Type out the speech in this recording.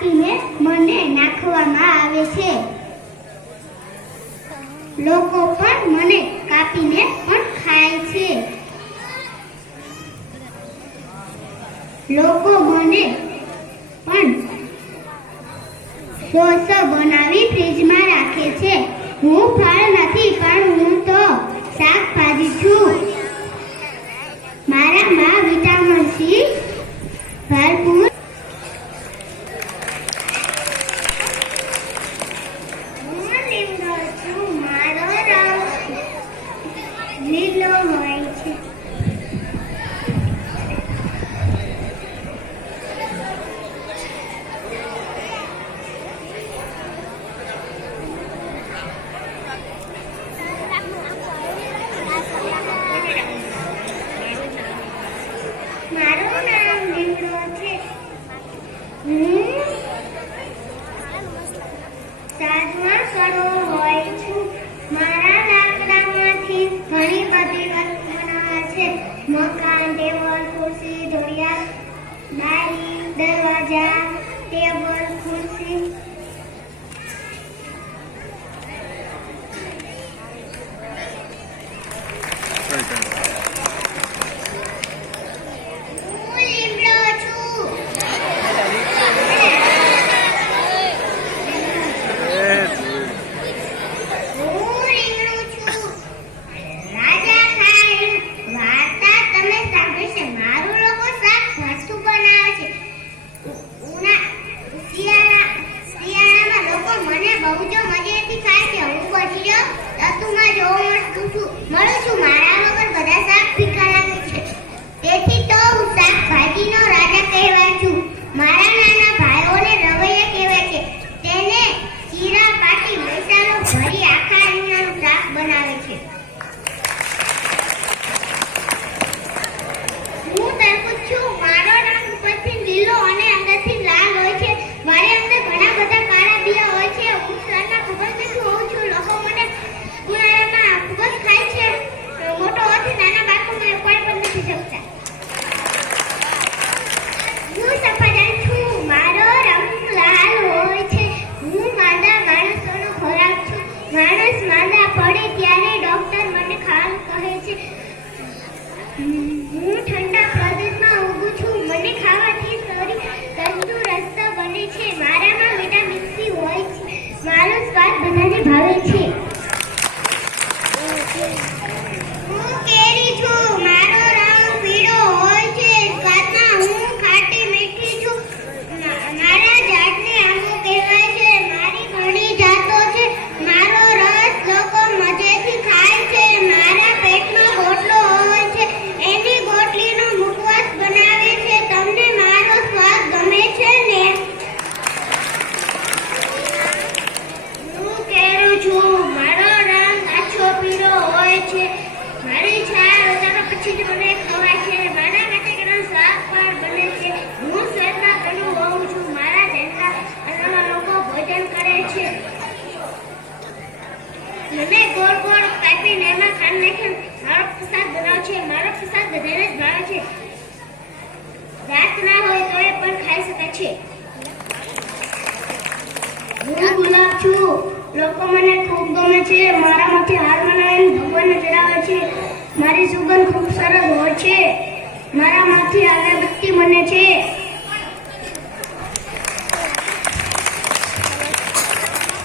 કાપીને મને નાખવામાં આવે છે. લોકો પણ મને કાપીને પણ ખાય છે. લોકો મને પણ સોસ બનાવી ફ્રીજમાં રાખે છે. હું ફળ નથી પણ હું લીલો હોય છે મારું નામ લીમડો છે હું સાતમા સડો હોય છું મારા લાકડામાંથી ઘણી બધી વસ્તુ બનાવે છે મકાન ટેબલ ખુરશી ઘડિયાળ બારી દરવાજા ટેબલ ખુરશી લીમડો છું હું રીંગણું છું. રાજા ખાય વાર્તા તમે સાંભળી છે મારું લોકો શાક ભાસું બનાવે છે ઉ- ઉના શિયાળા શિયાળામાં લોકો મને જો મજેથી ખાય છે હું બચીયો ઋતુમાં જોવા મળતું છું મળું છું મારા વગર બધા શાક ફીકા લાગે છે તેથી તો હું શાકભાજીનો રાજા કહેવાય છું મારા નાના ભાઈઓને રવૈયા કહેવાય છે તેને ચીરા પાટી મસાલો ભરી આખા રીંગણાનું શાક બનાવે છે હું તરબૂચ છું મારો રંગ ઉપરથી લીલો અને અંદરથી લાલ હોય છે મારી અંદર ઘણા બધા કાળા બિયા હોય છે હું શહેરમાં ખૂબ જ મીઠું હોઉં છું લોકો મને ઉનાળામાં ખૂબ જ ખાય છે મોટો હોવાથી નાના બાળકો મને કોઈ પણ નથી શકતા હું સફરજન છું મારો રંગ લાલ હોય છે હું માંદા માણસોનો ખોરાક છું માણસ માંદા પડે ત્યારે ડોક્ટર મને ખાવાનું કહે છે હું ઠંડા પ્રદેશમાં ઊભું છું. મને ખાવાથી શરીર તંદુરસ્ત બને છે. મારામાં વિટામિન સી હોય છે. મારો સ્વાદ બધાને ભાવે છે. મને ગોળ ગોળ કાપીને એમાં ખાંડ નાખીને મારો પ્રસાદ બનાવ છે, મારો પ્રસાદ બધાને જ ભાવે છે. દાંત ના હોય તો એ પણ ખાઈ શકાય છે. હું ગુલાબ છું. લોકો મને ખૂબ ગમે છે. મારામાંથી હાર મનાવીને ભગવાનને ચડાવે છે. મારી સુગંધ ખૂબ સરસ હોય છે. મારામાંથી અગરબત્તી બને છે.